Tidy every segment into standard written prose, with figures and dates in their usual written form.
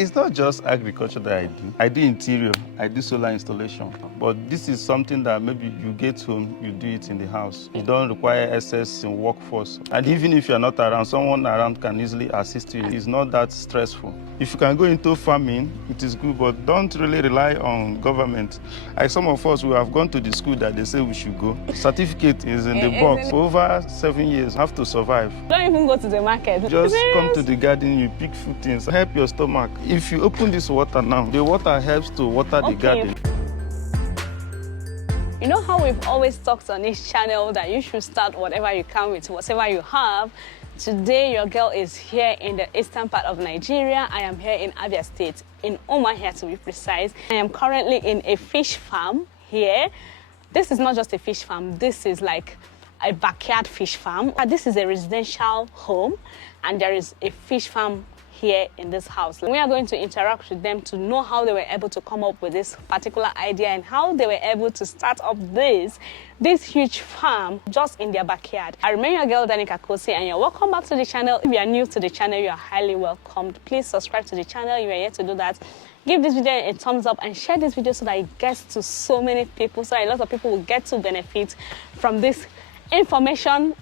It's not just agriculture that I do. I do interior, I do solar installation. But this is something that maybe you get home, you do it in the house. You don't require access in workforce. And even if you're not around, someone around can easily assist you. It's not that stressful. If you can go into farming, it is good, but don't really rely on government. Like some of us who have gone to the school that they say we should go. Certificate is in the box. For over 7 years, have to survive. Don't even go to the market. Just come to the garden, you pick food things, help your stomach. If you open this water now, the water helps to water the garden. You know how we've always talked on this channel that you should start whatever you can with whatever you have. Today, your girl is here in the eastern part of Nigeria. I am here in Abia State, in Umuahia to be precise. I am currently in a fish farm here. This is not just a fish farm, this is like a backyard fish farm. This is a residential home and there is a fish farm here in this house. We are going to interact with them to know how they were able to come up with this particular idea and how they were able to start up this huge farm just in their backyard. I remain your girl Danica Kosi and you're welcome back to the channel. If you are new to the channel, you are highly welcomed. Please subscribe to the channel if you are yet to do that. Give this video a thumbs up and share this video so that it gets to so many people, so that a lot of people will get to benefit from this information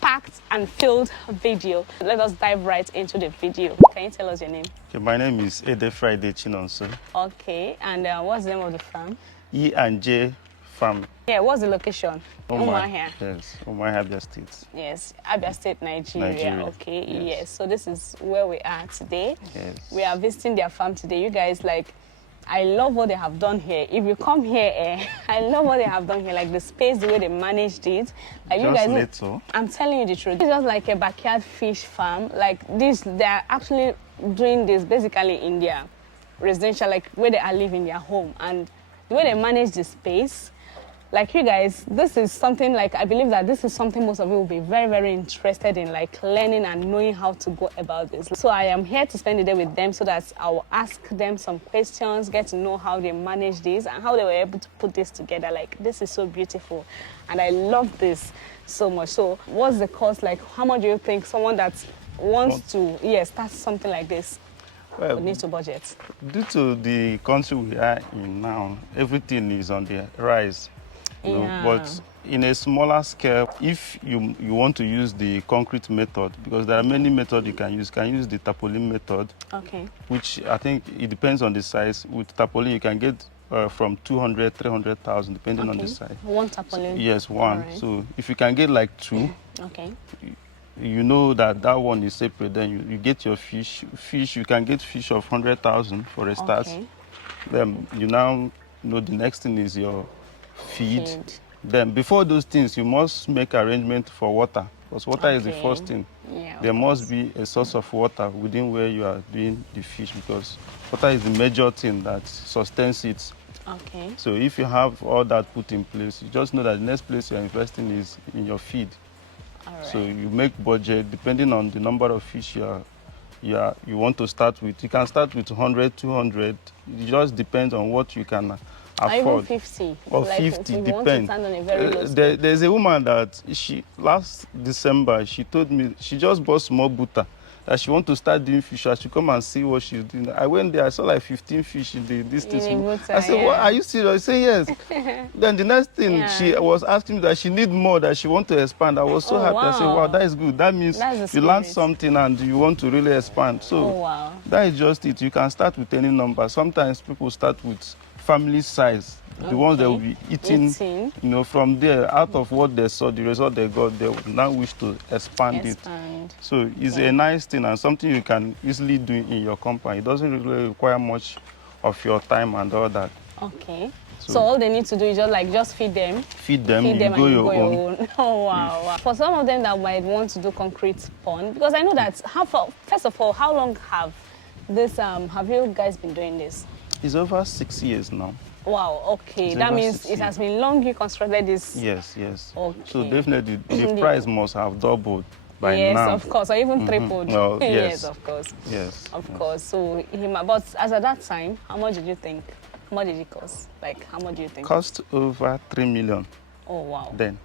packed and filled video. Let us dive right into the video. Can you tell us your name? Okay, my name is Ede Friday Chinonso. Okay, and what's the name of the farm? E&J Farm. Yeah, what's the location? Umuahia. Yes, Umuahia, Abia State. Yes, Abia State, Nigeria. Okay, yes. So this is where we are today. Yes. We are visiting their farm today. You guys, like, I love what they have done here. If you come here, I love what they have done here. Like the space, the way they managed it. Like you guys, little. I'm telling you the truth. It's just like a backyard fish farm. Like this, they're actually doing this basically in their residential, like where they are living, their home. And the way they manage the space, like you guys, this is something like, I believe that this is something most of you will be very, very interested in, like learning and knowing how to go about this. So I am here to spend the day with them so that I'll ask them some questions, get to know how they manage this and how they were able to put this together. Like, this is so beautiful and I love this so much. So what's the cost? Like, how much do you think someone that wants to, start something like this would need to budget? Due to the country we are in now, everything is on the rise. But in a smaller scale, if you want to use the concrete method, because there are many methods you can use the tarpaulin method, which I think it depends on the size. With tarpaulin, you can get from 200, 300,000, depending on the size. One tarpaulin? Yes, one. Right. So if you can get like two, you know that one is separate. Then you get your fish. You can get fish of 100,000 for a start. Then you now know the next thing is your feed. Then before those things, you must make arrangement for water, because water is the first thing. There must be a source of water within where you are doing the fish, because water is the major thing that sustains it. So if you have all that put in place, you just know that the next place you're investing is in your feed. So you make budget depending on the number of fish you want to start with. You can start with 100, 200. It just depends on what you can afford. Even 50. Or like 50, depends. There's a woman that last December, she told me she just bought small butter, that she wants to start doing fish. I should come and see what she's doing. I went there, I saw like 15 fish in this thing. I said, what, are you serious? I said, yes. Then the next thing, she was asking me that she need more, that she want to expand. I was so happy. I said, wow, that is good. That means you learned something and you want to really expand. So that is just it. You can start with any number. Sometimes people start with family size, the ones that will be eating, from there, out of what they saw, the result they got, they will now wish to expand it. So it's a nice thing and something you can easily do in your company. It doesn't really require much of your time and all that. So all they need to do is just feed them. Feed them, you go your own. Oh, wow. For some of them that might want to do concrete pond, because I know that, first of all, how long have you guys been doing this? It's over 6 years now. Wow, okay. That means it has been long you constructed this. Yes. So definitely the price must have doubled by now. Yes, of course, or even tripled. Well, yes, of course. Yes. Of course. So, but as at that time, how much did you think? How much did it cost? Like, how much do you think? Cost over 3 million. Oh, wow. Then.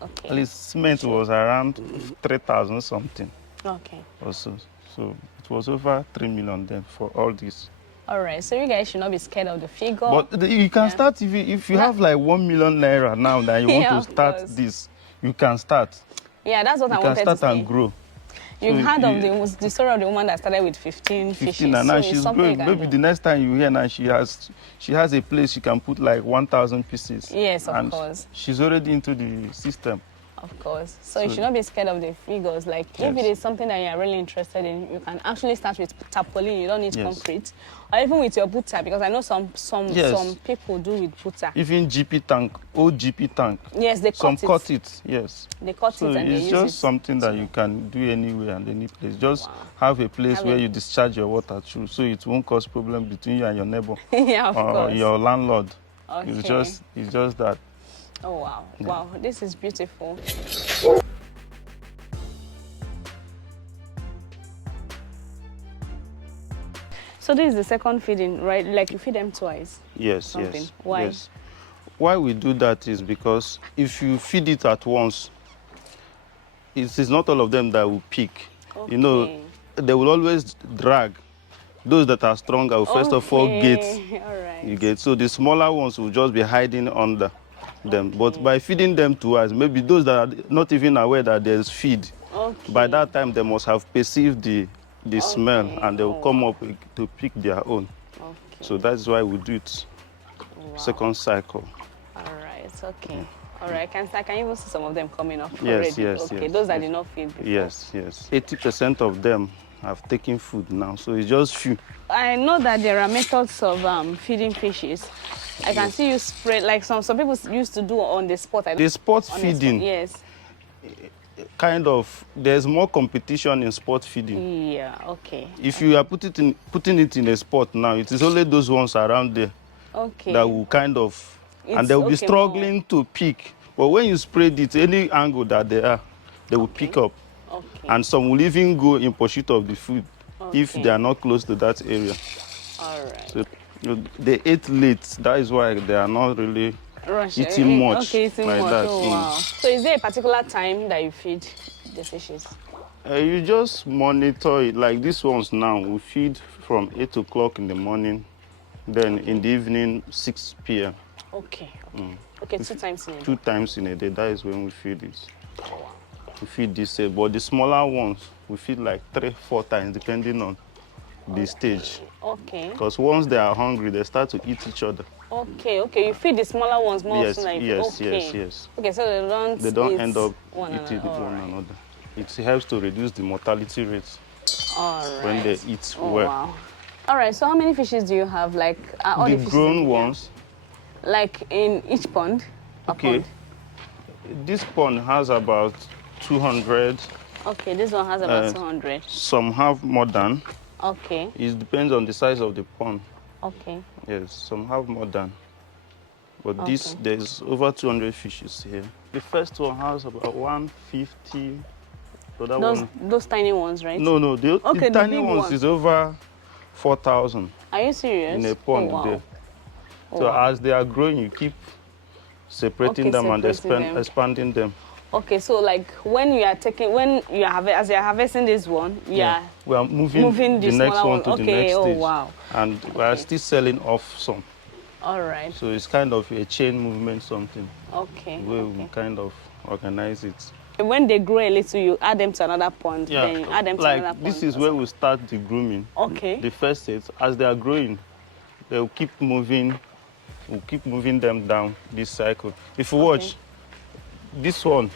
Okay. At least cement was around 3,000 something. Okay. Also. So it was over 3 million then for all this. All right, so you guys should not be scared of the figure. But you can start if you have like 1 million naira now that you want Yeah, to of start course. this, you can start. Yeah, that's what I You can wanted to start say. and grow. You've So heard of the story of the woman that started with 15 fishes. and now So she's it's something growing. you can Maybe do. the next time you hear now she has a place she can put like 1,000 pieces. Yes, of and course. She's already into the system. Of course. So you should not be scared of the figures. Like, if it is something that you're really interested in, you can actually start with tarpaulin. You don't need concrete. Or even with your butter, because I know some people do with butter. Even GP tank, old GP tank. Yes, they cut it. Some cut it, yes. They cut it and they use it. It's just something that you can do anywhere and any place. Just have a place where you discharge your water through, so it won't cause problem between you and your neighbor. Yeah, of or course. your landlord. Okay. It's just that. Oh, wow. Yeah. Wow, this is beautiful. So this is the second feeding, right? Like you feed them twice? Yes, yes. Why? Yes. Why we do that is because if you feed it at once, it is not all of them that will pick. Okay. You know, they will always drag. Those that are stronger will first of all get. All right. You get. So the smaller ones will just be hiding under them. But by feeding them twice, maybe those that are not even aware that there's feed, by that time they must have perceived the smell and they will come up to pick their own. So that's why we do it. Second cycle. All right, okay. All right, I can even see some of them coming up yes, already. Yes, okay, yes. Those that did not feed before. Yes, yes. 80% of them have taken food now, so it's just few. I know that there are methods of feeding fishes. I can see you spray, like some people used to do on the spot. The spot feeding. Yes. Kind of, there's more competition in spot feeding. Yeah, okay. If you are putting it in a spot now, it is only those ones around there that will kind of, and they will be struggling to pick. But when you spread it, any angle that they are, they will pick up. Okay. And some will even go in pursuit of the food if they are not close to that area. All right. So, they ate late. That is why they are not really eating much. Okay, eating like much. that. Oh, wow. So is there a particular time that you feed the fishes? You just monitor it. Like these ones now, we feed from 8 o'clock in the morning, then in the evening, 6 p.m. Okay. Okay, 2 times in a day. 2 times in a day, that is when we feed it. We feed this, but the smaller ones, we feed like 3-4 times, depending on the stage. Okay. Because once they are hungry, they start to eat each other. Okay, you feed the smaller ones more often. Yes. Okay, so they don't end up eating one another. It helps to reduce the mortality rates when they eat well. Wow. All right, so how many fishes do you have? Like all the fishes grown ones? Like in each pond? Okay. This pond has about 200. Okay, this one has about 200. Some have more than. Okay. It depends on the size of the pond. Okay. Yes, some have more than. But there's over 200 fishes here. The first one has about 150. So those tiny ones, right? No, the tiny ones is over 4,000. Are you serious? In a pond there. So as they are growing, you keep separating them and expanding them. Okay, so like when you are as you are harvesting this one, we are moving the next one to the next stage. Wow. And we are still selling off some. All right. So it's kind of a chain movement, something. Okay. Where we kind of organize it. When they grow a little, you add them to another pond. Then you add them to another pond. This is where we start the grooming. Okay. The first stage, as they are growing, they'll keep moving. We'll keep moving them down this cycle. If you watch, this one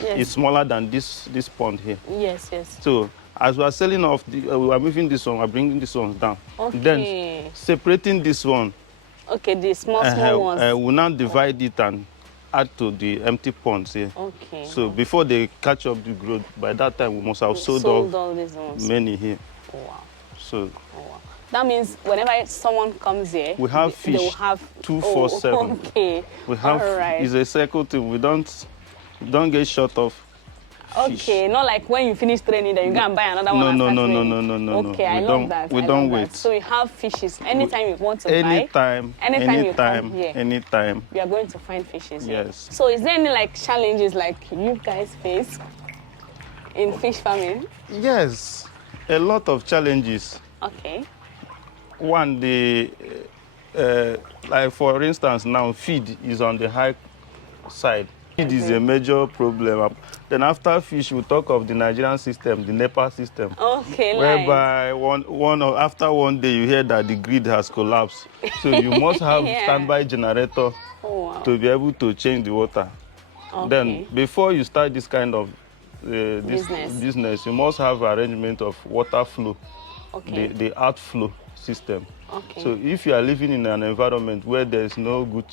is smaller than this pond here. Yes. So as we are selling off, we are moving this one, we are bringing this one down. Okay. Then separating this one. Okay, the small ones. We'll now divide it and add to the empty ponds here. Okay. So before they catch up the growth, by that time we must have sold off all these ones. many here. Oh, wow. So. That means whenever someone comes here, we have fish. They will have 247. Okay. We have. All right. It's a cycle thing. We don't get short of fish. Okay, not like when you finish training, then you go and buy another one. No. Okay, I love that. We don't wait. So you have fishes anytime you want to buy. Anytime you come here. Anytime. You are going to find fishes. Yes. So is there any like challenges like you guys face in fish farming? Yes. A lot of challenges. Okay. One, like for instance now, feed is on the high side. Feed is a major problem. Then after fish, we talk of the Nigerian system, the NEPA system. Okay, whereby after one day you hear that the grid has collapsed. So you must have standby generator to be able to change the water. Okay. Then before you start this kind of business, you must have arrangement of water flow, the outflow system. Okay. So if you are living in an environment where there is no good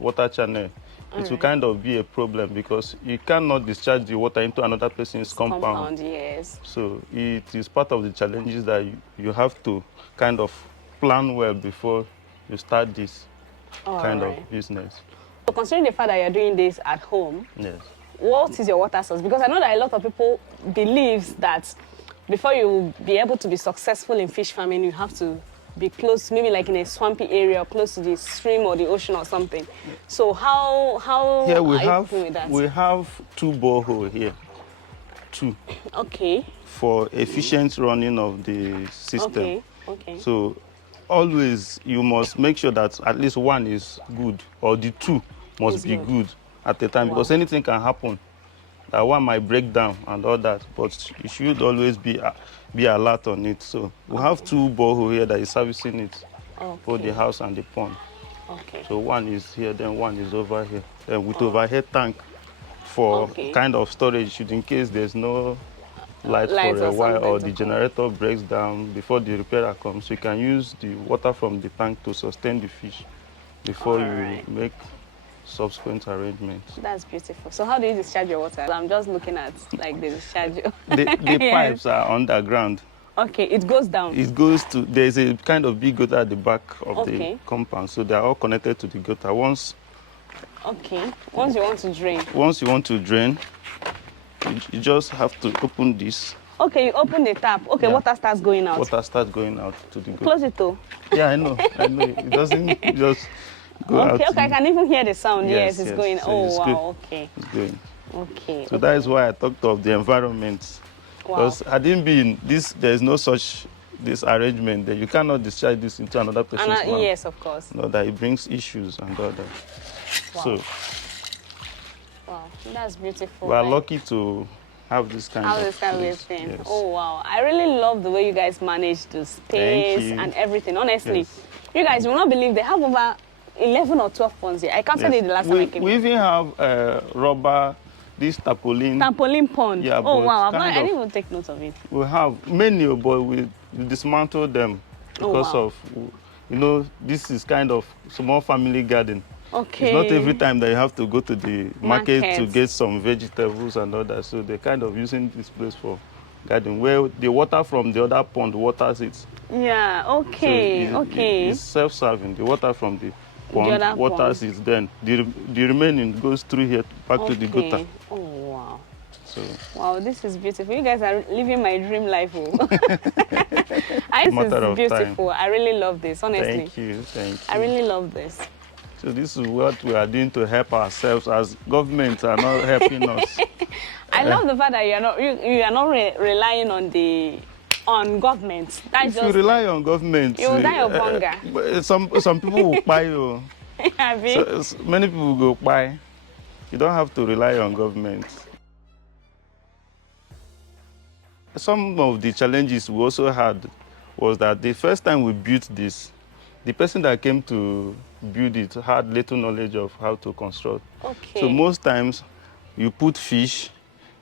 water channel, it will kind of be a problem because you cannot discharge the water into another person's compound. Yes. So it is part of the challenges that you have to kind of plan well before you start this kind of business. So considering the fact that you're doing this at home, yes, what is your water source? Because I know that a lot of people believe that before you be able to be successful in fish farming, you have to be close, maybe like in a swampy area, close to the stream or the ocean or something. So how here are you coping with that? We have 2 boreholes here. 2. Okay. For efficient running of the system. Okay. Okay. So always you must make sure that at least 1 is good, or the 2 must be good at the time, because anything can happen. That 1 might break down and all that, but you should always be alert on it. So we have 2 boreholes here that is servicing it, both the house and the pond. Okay. So 1 is here, then 1 is over here, then with overhead tank for kind of storage, should in case there's no light for a while or the generator breaks down before the repairer comes. You can use the water from the tank to sustain the fish before you make subsequent arrangements. That's beautiful. So how do you discharge your water? I'm just looking at like the discharge. The pipes are underground. Okay, it goes down. It goes to, there's a kind of big gutter at the back of the compound, so they're all connected to the gutter. Once you want to drain. Once you want to drain, you just have to open this. Okay, you open the tap. Okay, water starts going out. Water starts going out to the gutter. Close it though. Yeah, I know. It doesn't just go out. Okay, I can even hear the sound. Yes, it's going. So wow, okay. It's going. Okay. So that is why I talked of the environment. Because had it been this, there is no such this arrangement that you cannot discharge this into another person's mouth. Yes, of course. No, that it brings issues and all that. Wow. So, wow, that's beautiful. We are lucky to have this kind of thing. Yes. Oh wow, I really love the way you guys manage the space and everything. Honestly, you guys will not believe they have over 11 or 12 ponds here. I can't say the last time I came. We even have rubber. This Trampoline pond. Yeah, oh wow, I didn't even take note of it. We have many, but we dismantled them because of, this is kind of small family garden. Okay. It's not every time that you have to go to the market to get some vegetables and all that. So they're kind of using this place for garden where the water from the other pond waters it. Yeah, okay, so it's self-serving. The water from the pond waters it, then the remaining goes through here back to the gutter. Oh wow. So wow, this is beautiful. You guys are living my dream life. This is beautiful. I really love this, honestly. Thank you. I really love this. So this is what we are doing to help ourselves, as governments are not helping us. I love the fact that you are not relying on government. If you rely on government, you will die of hunger. Some people will buy you. So many people will go buy. You don't have to rely on government. Some of the challenges we also had was that the first time we built this, the person that came to build it had little knowledge of how to construct. Okay. So most times you put fish,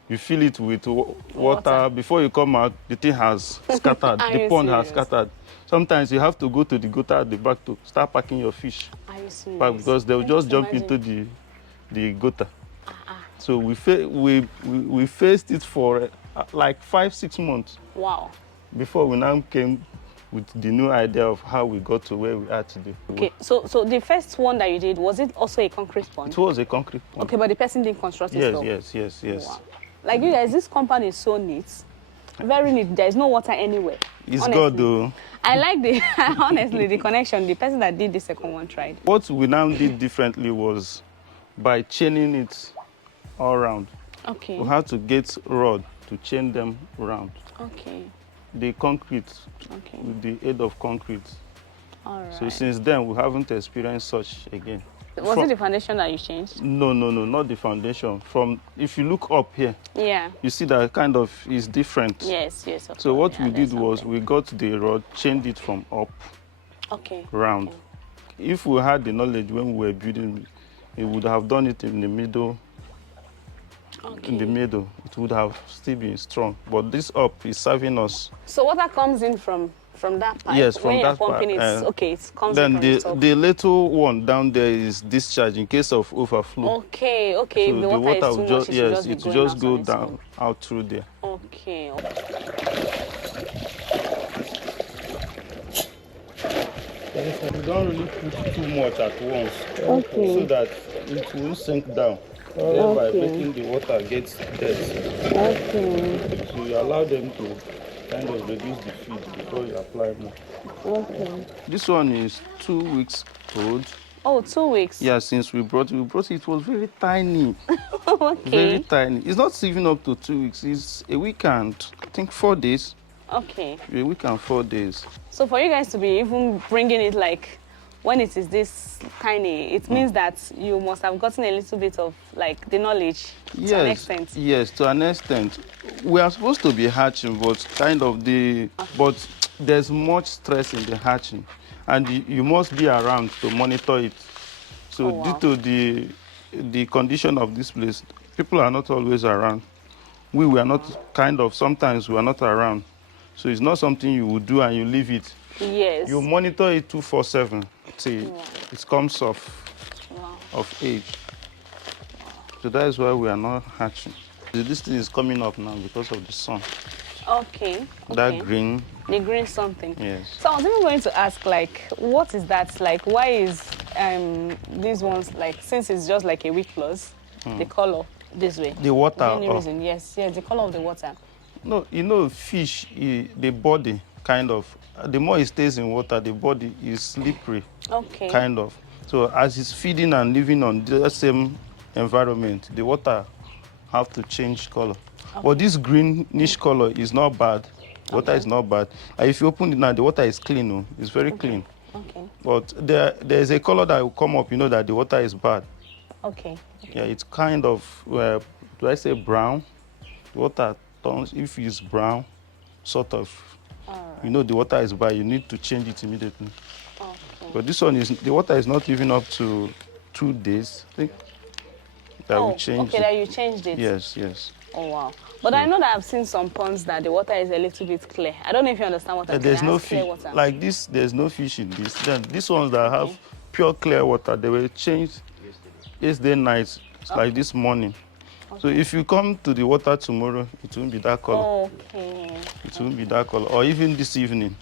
you fill it with water. Before you come out, the thing has scattered. The pond has scattered. Sometimes you have to go to the gutter at the back to start packing your fish back, because they'll just jump into the gutter. So we faced it for like 5-6 months. Wow. Before we now came with the new idea of how we got to where we are today. Okay, so the first one that you did, was it also a concrete pond? It was a concrete pond. Okay, but the person didn't construct it. Yes. Wow. Like you guys, this compound is so neat, very neat. There is no water anywhere. It's good though. I like honestly, the connection. The person that did the second one tried. What we now did differently was by chaining it all around. Okay. We had to get rod to chain them around. Okay. the concrete, Okay. with the aid of concrete. All right. So since then, we haven't experienced such again. Was it the foundation that you changed? No, not the foundation. From, if you look up here, Yeah. you see that kind of is different. Yes. Of So course, what we did was we got the rod, changed it from up, round. Okay. If we had the knowledge when we were building, we would have done it in the middle. Okay. In the middle, it would have still been strong. But this up is serving us. So water comes in from that pipe? Yes, from when that you're pumping pipe. it, okay, it comes Then in from the top. the little one down there is discharge in case of overflow. Okay. So the water is too will just, much, yes, it will just go down down out through there. Okay. We don't really put too much at once, Okay. so that it will sink down. Thereby making the water get dirty. Okay. So you allow them to kind of reduce the feed before you apply more. Okay. This one is 2 weeks old. Oh, 2 weeks. Yeah, since we brought it, it was very tiny. Okay. Very tiny. It's not even up to 2 weeks. It's a week and I think 4 days. Okay. A week and 4 days. So for you guys to be even bringing it like when it is this tiny, it means that you must have gotten a little bit of like the knowledge to an extent. Yes, to an extent. We are supposed to be hatching, but but there's much stress in the hatching, and you must be around to monitor it. So due to the condition of this place, people are not always around. We were not sometimes we are not around. So it's not something you would do and you leave it. Yes. You monitor it 24/7 till it comes of age. So that is why we are not hatching. This thing is coming up now because of the sun. Okay. That green. The green something. Yes. So I was even going to ask, like, what is that? Like, why is these ones, like, since it's just like a week plus, the color this way? The water. Any reason? Yes, the color of the water. No, fish, the body kind of, the more it stays in water, the body is slippery. Okay. Kind of. So as it's feeding and living on the same environment, the water have to change color. Okay. But this greenish color is not bad. Water is not bad. If you open it now, the water is clean. Oh. It's very clean. Okay. But there's a color that will come up, that the water is bad. Okay. Yeah, it's kind of, do I say brown? The water turns, if it's brown, sort of, the water is bad, you need to change it immediately. Okay. But this one the water is not even up to 2 days, I think, that we changed it. That you changed it? Yes. Oh, wow. But I know that I've seen some ponds that the water is a little bit clear. I don't know if you understand what I'm saying. There's no fish. Like this, there's no fish in this. Then these ones that have pure clear water, they will change yesterday night, like this morning. Okay. So if you come to the water tomorrow, it won't be that color. Okay. It won't be that color. Or even this evening.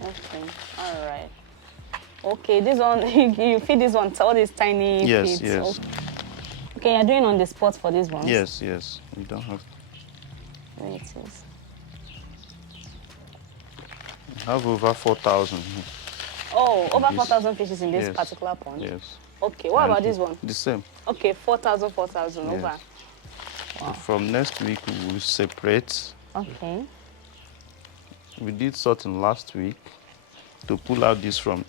Okay. All right. Okay, this one, you feed this one, all these tiny feeds. Yes. Okay, you're doing on the spot for this one? Yes. You don't have to. There it is. I have over 4,000. Oh, over 4,000 fishes in this particular pond? Yes. Okay, what about this one? The same. Okay, 4,000, yes. over. Wow. From next week, we will separate. Okay. We did something last week to pull out this from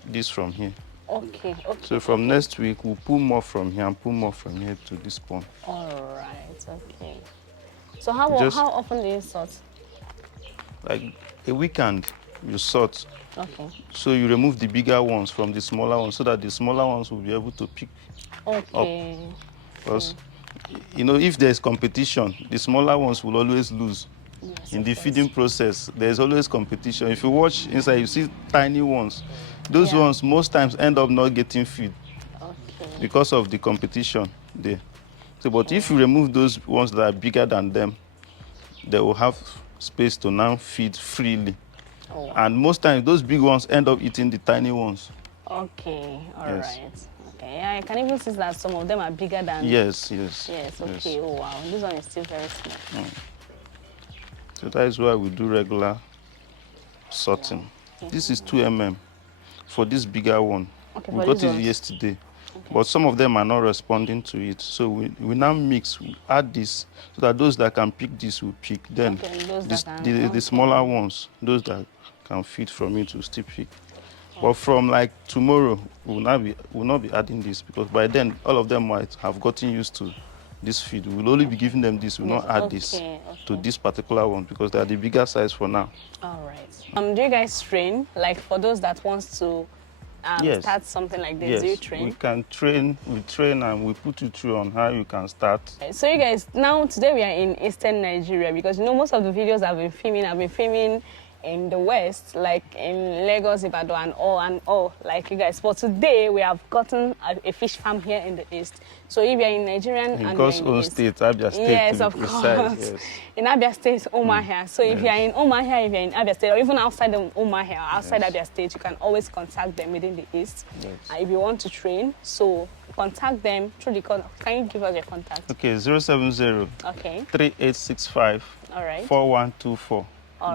here. Okay. So from next week, we'll pull more from here and pull more from here to this pond. All right, okay. So how often do you sort? Like a weekend, you sort. Okay. So you remove the bigger ones from the smaller ones so that the smaller ones will be able to pick up. Because, if there's competition, the smaller ones will always lose. Yes, in the feeding process, there's always competition. If you watch inside, you see tiny ones. Those ones most times end up not getting feed because of the competition there. So, but if you remove those ones that are bigger than them, they will have space to now feed freely. Oh, wow. And most times, those big ones end up eating the tiny ones. Okay, all right. Okay, yeah, I can even see that some of them are bigger than... Yes, okay. Yes. Oh, wow. This one is still very small. So that is why we do regular sorting. Wow. This is 2 mm for this bigger one. Okay, we got it yesterday. but some of them are not responding to it. So we now mix, we add this, so that those that can pick this will pick. Then the smaller ones, those that can feed from it will still pick. But from like tomorrow, we'll not be adding this, because by then all of them might have gotten used to this feed. We'll only be giving them this. We'll not add this to this particular one, because they are the bigger size for now. All right. Do you guys train? Like for those that wants to yes. start something like this, yes. do you train? We can train. We train and we put you through on how you can start. So you guys, now today we are in Eastern Nigeria, because you know most of the videos I've been filming in the West, like in Lagos, Ibadan, and all, like you guys. But today we have gotten a fish farm here in the East. So if you're in Nigerian and God's own state, Abia State, yes, of course. Yes. In Abia State, Umuahia. So if you're in Umuahia, if you're in Abia State, or even outside of Umuahia, or outside Abia State, you can always contact them within the East. Yes. If you want to train, so contact them through the call. Can you give us your contact? Okay, 070 3865 4124.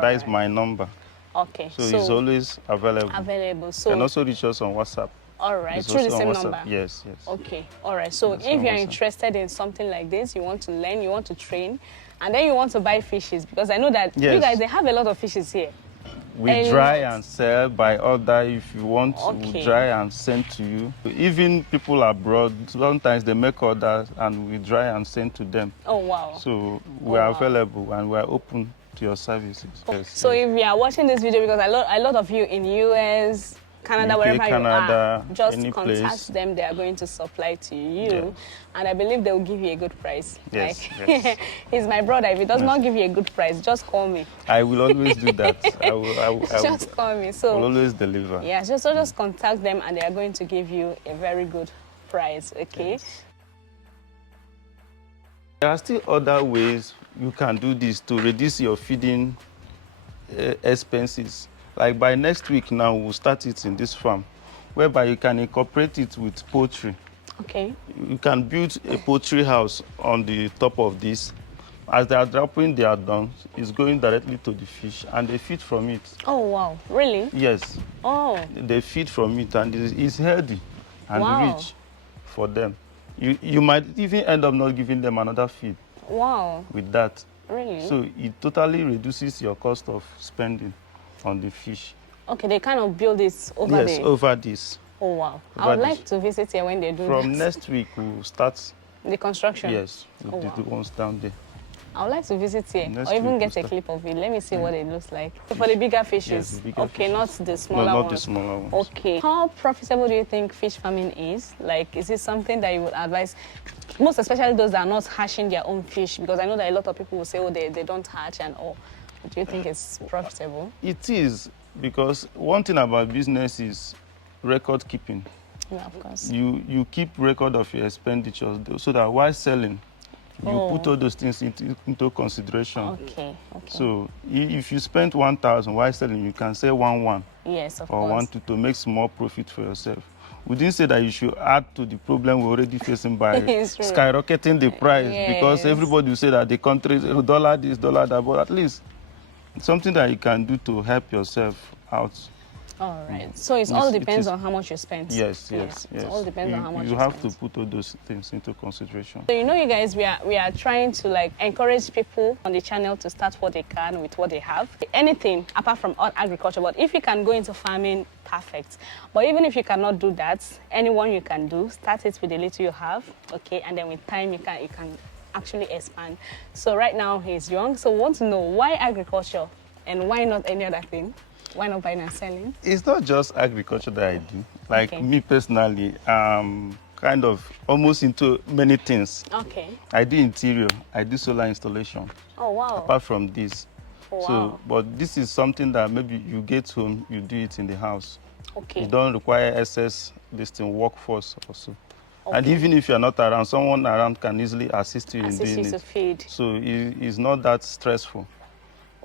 That is my number. Okay. So it's always available. So you can also reach us on WhatsApp. All right. Through the same number? Yes. Okay. All right. So if you're interested in something like this, you want to learn, you want to train, and then you want to buy fishes, because I know that you guys, they have a lot of fishes here. We dry and sell by order. If you want, we dry and send to you. Even people abroad, sometimes they make orders and we dry and send to them. Oh, wow. So we are available and we are open to your services. Yes, so if you are watching this video, because a lot of you in US, Canada, wherever you are, just contact them. They are going to supply to you, and I believe they will give you a good price. Yes, like, he's my brother. If he does not give you a good price, just call me. I will always do that. I will just call me. So will always deliver. Yeah, just contact them, and they are going to give you a very good price. Okay. Yes. There are still other ways you can do this to reduce your feeding expenses. Like by next week now, we'll start it in this farm, whereby you can incorporate it with poultry. Okay. You can build a poultry house on the top of this. As they are dropping their dung, it's going directly to the fish, and they feed from it. Oh, wow. Really? Yes. Oh. They feed from it, and it's healthy and rich for them. You might even end up not giving them another feed. Wow. With that. Really? So it totally reduces your cost of spending on the fish. Okay, they kind of build this over there? Yes, over this. Oh, wow. I would like to visit here when they do From next week, we'll start the construction? Yes, the ones down there. I would like to visit here, or even get a clip of it. Let me see what it looks like. For the bigger fishes? Yes, the bigger fishes. Not the smaller ones. No, not the smaller ones. Okay. How profitable do you think fish farming is? Like, is it something that you would advise, most especially those that are not hatching their own fish? Because I know that a lot of people will say, oh, they don't hatch and all. Do you think it's profitable? It is, because one thing about business is record keeping. Yeah, of course. You keep record of your expenditures, so that while selling, you put all those things into consideration. Okay. So if you spend 1,000 while selling, you can say 1,100. Yes, of or course. 1,200 to make small profit for yourself. We didn't say that you should add to the problem we're already facing by skyrocketing the price, because everybody will say that the country is dollar this, dollar that, but at least it's something that you can do to help yourself out. All right. So it all depends on how much you spend. Yes. It all depends on how much you have to put all those things into consideration. So you know, you guys, we are trying to like encourage people on the channel to start what they can with what they have. Anything apart from agriculture, but if you can go into farming, perfect. But even if you cannot do that, anyone you can do, start it with the little you have, okay, and then with time you can actually expand. So right now he's young, so we want to know why agriculture and why not any other thing? Why not buying and selling? It's not just agriculture that I do. Like me personally, kind of almost into many things. Okay. I do interior, I do solar installation. Oh, wow. Apart from this. Oh, wow. So, but this is something that maybe you get home, you do it in the house. Okay. You don't require excess workforce also. Okay. And even if you're not around, someone around can easily assist you in doing it. To feed. So it's not that stressful.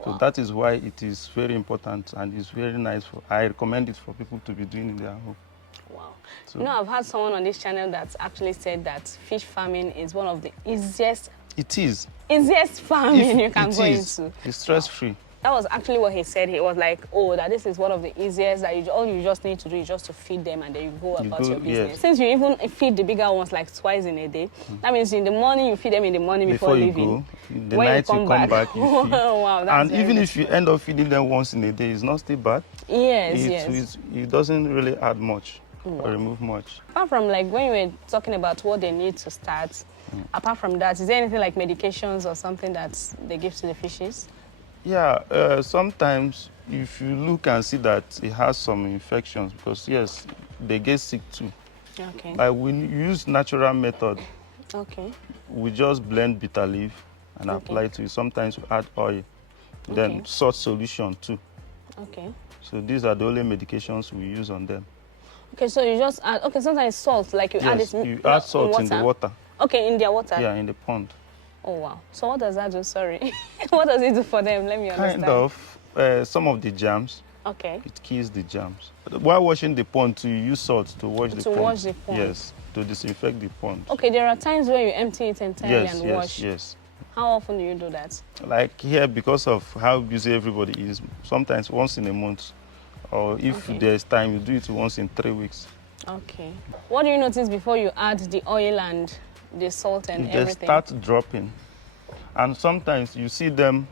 So that is why it is very important and it's very nice. I recommend it for people to be doing in their home. Wow. So, I've had someone on this channel that's actually said that fish farming is one of the easiest. It is. Easiest farming you can go into. It's stress-free. That was actually what he said. He was like, oh, that this is one of the easiest, that all you just need to do is just to feed them and then you go about your business. Yes. Since you even feed the bigger ones like twice in a day, that means in the morning you feed them in the morning before you leaving. go, in the when night you come back you feed. Wow, that's and even if you end up feeding them once in a day, it's not still bad. Yes, it doesn't really add much or remove much. Apart from like when you were talking about what they need to start, apart from that, is there anything like medications or something that they give to the fishes? Yeah, sometimes if you look and see that it has some infections, because yes, they get sick too. Okay. Like we use natural method. Okay. We just blend bitter leaf and apply to it. Sometimes we add oil, then salt solution too. Okay. So these are the only medications we use on them. Okay, so you just add, sometimes salt, like you add it you add salt in the water. Okay, in their water? Yeah, in the pond. Oh, wow. So what does that do? Sorry. What does it do for them? Let me understand. Kind of. Some of the germs. Okay. It kills the germs. While washing the pond, you use salt to wash the pond. To wash the pond? Yes, to disinfect the pond. Okay, there are times where you empty it entirely and wash. Yes. How often do you do that? Like here, because of how busy everybody is, sometimes once in a month. Or if there's time, you do it once in 3 weeks. Okay. What do you notice before you add the oil and the salt and everything? They start dropping. And sometimes you see them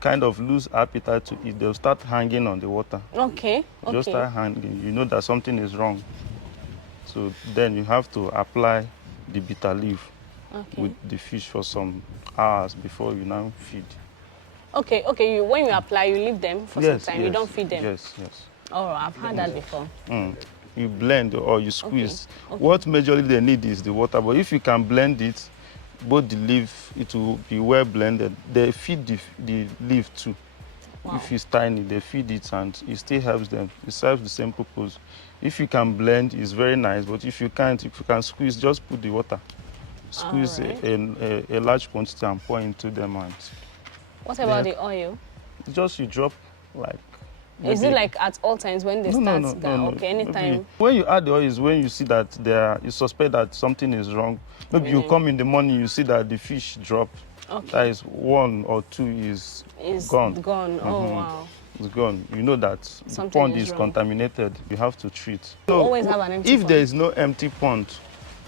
kind of lose appetite to eat. They'll start hanging on the water. Okay. Just start hanging. You know that something is wrong. So then you have to apply the bitter leaf with the fish for some hours before you now feed. Okay. When you apply, you leave them for some time. You don't feed them. Yes. Oh, I've had that before. You blend or you squeeze. What majorly they need is the water, but if you can blend it, both the leaf, it will be well blended. They feed the leaf too. Wow. If it's tiny, they feed it and it still helps them. It serves the same purpose. If you can blend, it's very nice, but if you can't, if you can squeeze, just put the water. Squeeze a large quantity and pour into them. And what about the oil? Just you drop like... Is it like at all times when they start? No. Okay, anytime. Maybe when you add the oil is when you see that you suspect that something is wrong. Maybe you come in the morning, you see that the fish drop. Okay. That is 1 or 2 is gone. Oh, wow. It's gone. You know that the pond is contaminated. You have to treat. So always have an empty pond. If there is no empty pond,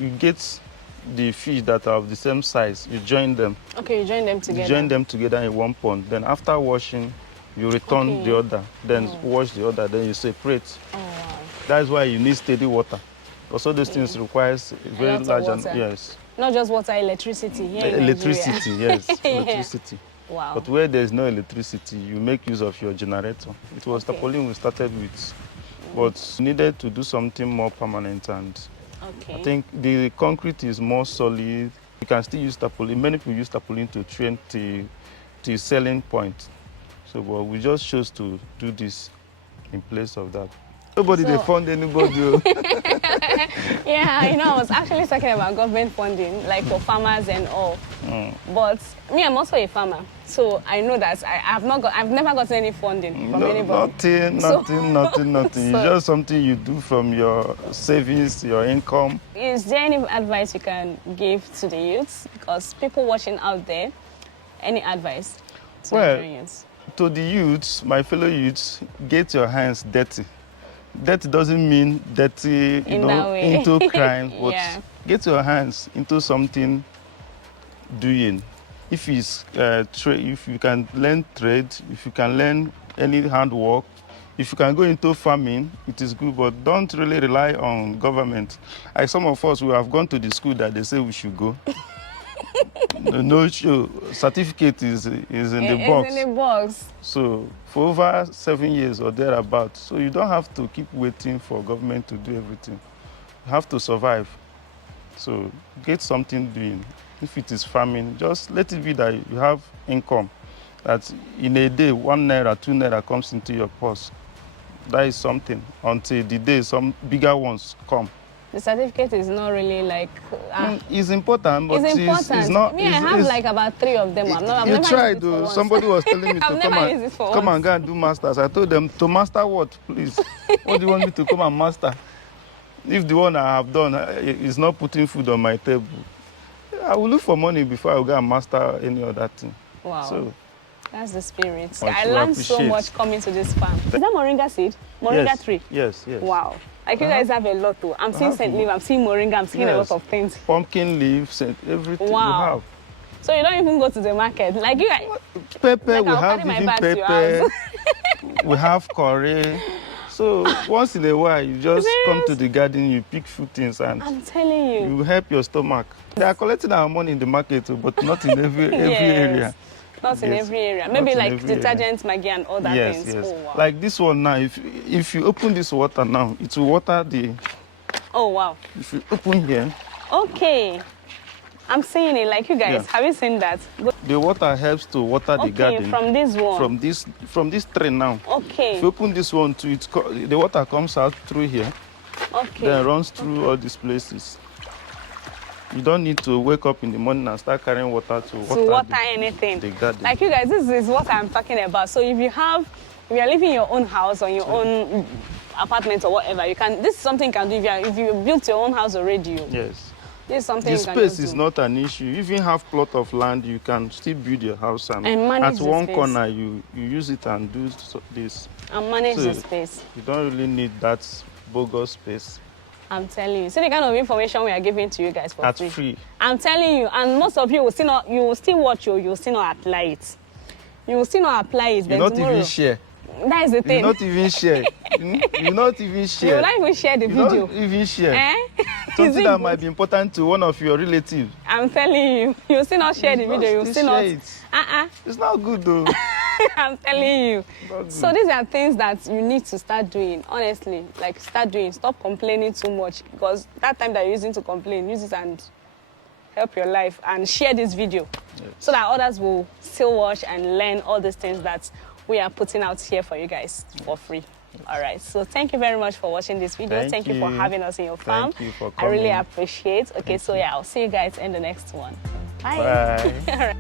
you get the fish that are of the same size. You join them. Okay, you join them together. You join them together in one pond. Then after washing, you return the other, then wash the other, then you separate. Oh, wow. That's why you need steady water. Also, these things requires very large and yes. Not just water, electricity here in electricity, yes, electricity. Wow. But where there's no electricity, you make use of your generator. It was tarpaulin we started with, but needed to do something more permanent, and I think the concrete is more solid. You can still use tarpaulin. Many people use tarpaulin to train to selling point. So, but we just chose to do this in place of that. Nobody they fund anybody. Yeah, I was actually talking about government funding, like for farmers and all. But me, I'm also a farmer, so I know that I've never gotten any funding from anybody. Nothing. It's just something you do from your savings, your income. Is there any advice you can give to the youths? Because people watching out there, any advice to Nigerian youths? To the youths, my fellow youths, get your hands dirty. Dirty doesn't mean dirty, into crime, but get your hands into something doing. If it's if you can learn trade, if you can learn any handwork, if you can go into farming, it is good, but don't really rely on government. Like some of us who have gone to the school that they say we should go. No show. Certificate is in the box. It's in the box. So for over 7 years or thereabouts, so you don't have to keep waiting for government to do everything. You have to survive. So get something doing. If it is farming, just let it be that you have income. That in a day, 1 naira, 2 naira comes into your purse. That is something until the day some bigger ones come. The certificate is not really like... it's important, but it's not... I have like about 3 of them. You tried, though. Somebody was telling me to come and go and do masters. I told them, to master what, please? What do you want me to come and master? If the one I have done is not putting food on my table, I will look for money before I will go and master any other thing. Wow. So That's the spirit. Much I to learned so appreciate. much coming to this farm. Is that moringa seed? Moringa tree? Yes, yes. Wow. Like you guys have a lot too. I'm seeing scent leaf, I'm seeing moringa, I'm seeing a lot of things. Pumpkin leaves and everything Wow. we have. So you don't even go to the market. Like you guys. Pepper, Like we I'll have carry my even bag to your pepper. house. We have curry. So once in a while, you just come to Serious? the garden, you pick few things, and I'm telling you. you help your stomach. They are collecting our money in the market, too, but not in every Yes. area. Not in Yes. every area. Not Maybe in like every area. detergent, Maggi, and other Yes, things. yes. Oh, wow. Like this one now, if you open this water now, it will water the. Oh, wow. If you open here, Okay. I'm seeing it. Like you guys, Yeah. have you seen that? the water helps to water the Okay, garden. from this one. From this tray now. Okay. If you open this one too, the water comes out through here, Okay. then runs through all these places. You don't need to wake up in the morning and start carrying water to water anything. the garden. Like you guys, this is what I'm talking about. So if you are living in your own house or your own apartment or whatever, you can. This is something you can do if you built your own house already. Yes. This is something The you can space just is do. not an issue. If you have plot of land, you can still build your house and manage at the one space. corner you use it and do this. And manage So the space. You don't really need that bogus space. I'm telling you. See the kind of information we are giving to you guys for That's free. free. I'm telling you, and most of you will still not. You will still watch you. You will still not apply it. You will still not apply it. You Then not tomorrow, even share. that is the You thing. not even share. You not even You share. will not even share the You video. not even share. Eh? Is Something it that good? might be important to one of your relatives. I'm telling you, you will still not share the You video. You will still still not. share it. It's not good though. I'm telling you. Not good. So these are things that you need to start doing. Honestly, like start doing. Stop complaining too much because that time that you're using to complain, use it and help your life and share this video so that others will still watch and learn all these things that we are putting out here for you guys for free. All right, so thank you very much for watching this video. Thank you for having us in your farm. Thank you for I really coming. appreciate. Okay, so yeah, I'll see you guys in the next one. Bye. Bye. All right.